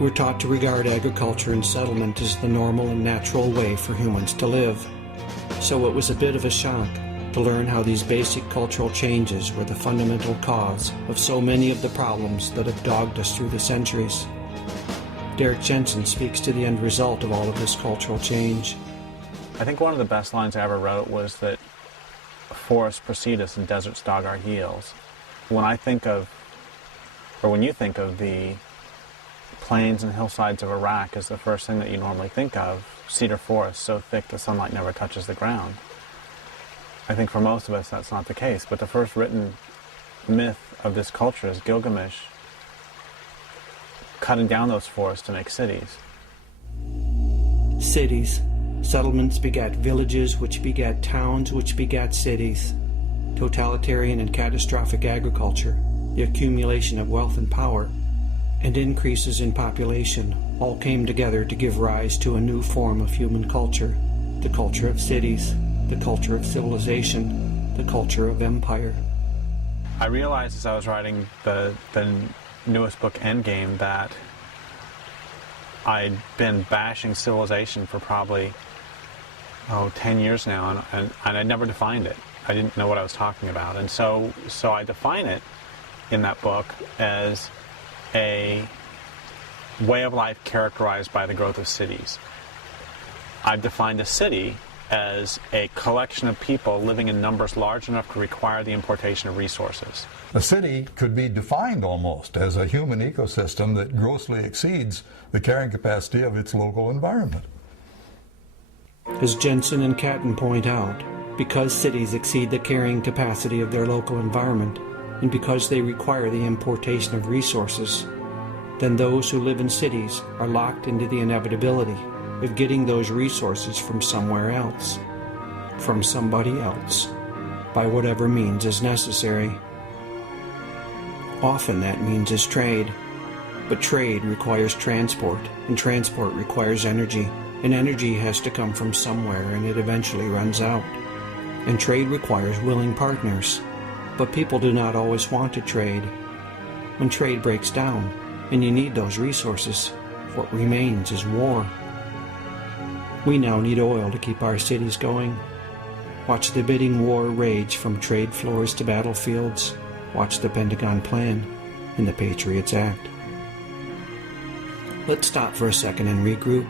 We're taught to regard agriculture and settlement as the normal and natural way for humans to live. So it was a bit of a shock to learn how these basic cultural changes were the fundamental cause of so many of the problems that have dogged us through the centuries. Derek Jensen speaks to the end result of all of this cultural change. I think one of the best lines I ever wrote was that forests precede us and deserts dog our heels. When I think of, or when you think of the plains and hillsides of Iraq as the first thing that you normally think of, cedar forests so thick the sunlight never touches the ground. I think for most of us that's not the case, but the first written myth of this culture is Gilgamesh cutting down those forests to make cities. Cities. Settlements begat villages, which begat towns, which begat cities. Totalitarian and catastrophic agriculture, the accumulation of wealth and power, and increases in population all came together to give rise to a new form of human culture, the culture of cities, the culture of civilization, the culture of empire. I realized as I was writing the newest book, Endgame, that I'd been bashing civilization for probably 10 years now, and I never defined it. I didn't know what I was talking about. And so I define it in that book as a way of life characterized by the growth of cities. I've defined a city as a collection of people living in numbers large enough to require the importation of resources. A city could be defined almost as a human ecosystem that grossly exceeds the carrying capacity of its local environment. As Jensen and Catton point out, because cities exceed the carrying capacity of their local environment, and because they require the importation of resources, then those who live in cities are locked into the inevitability of getting those resources from somewhere else, from somebody else, by whatever means is necessary. Often that means is trade, but trade requires transport, and transport requires energy, and energy has to come from somewhere, and it eventually runs out. And trade requires willing partners, but people do not always want to trade. When trade breaks down, and you need those resources, what remains is war. We now need oil to keep our cities going. Watch the bidding war rage from trade floors to battlefields. Watch the Pentagon Plan and the Patriots Act. Let's stop for a second and regroup.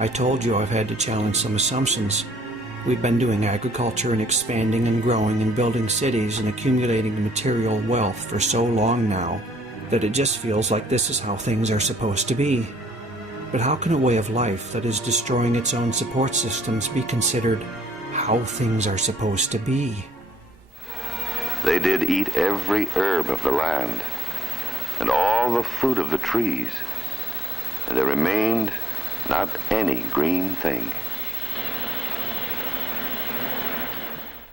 I told you I've had to challenge some assumptions. We've been doing agriculture and expanding and growing and building cities and accumulating material wealth for so long now that it just feels like this is how things are supposed to be. But how can a way of life that is destroying its own support systems be considered how things are supposed to be? They did eat every herb of the land and all the fruit of the trees, and there remained not any green thing.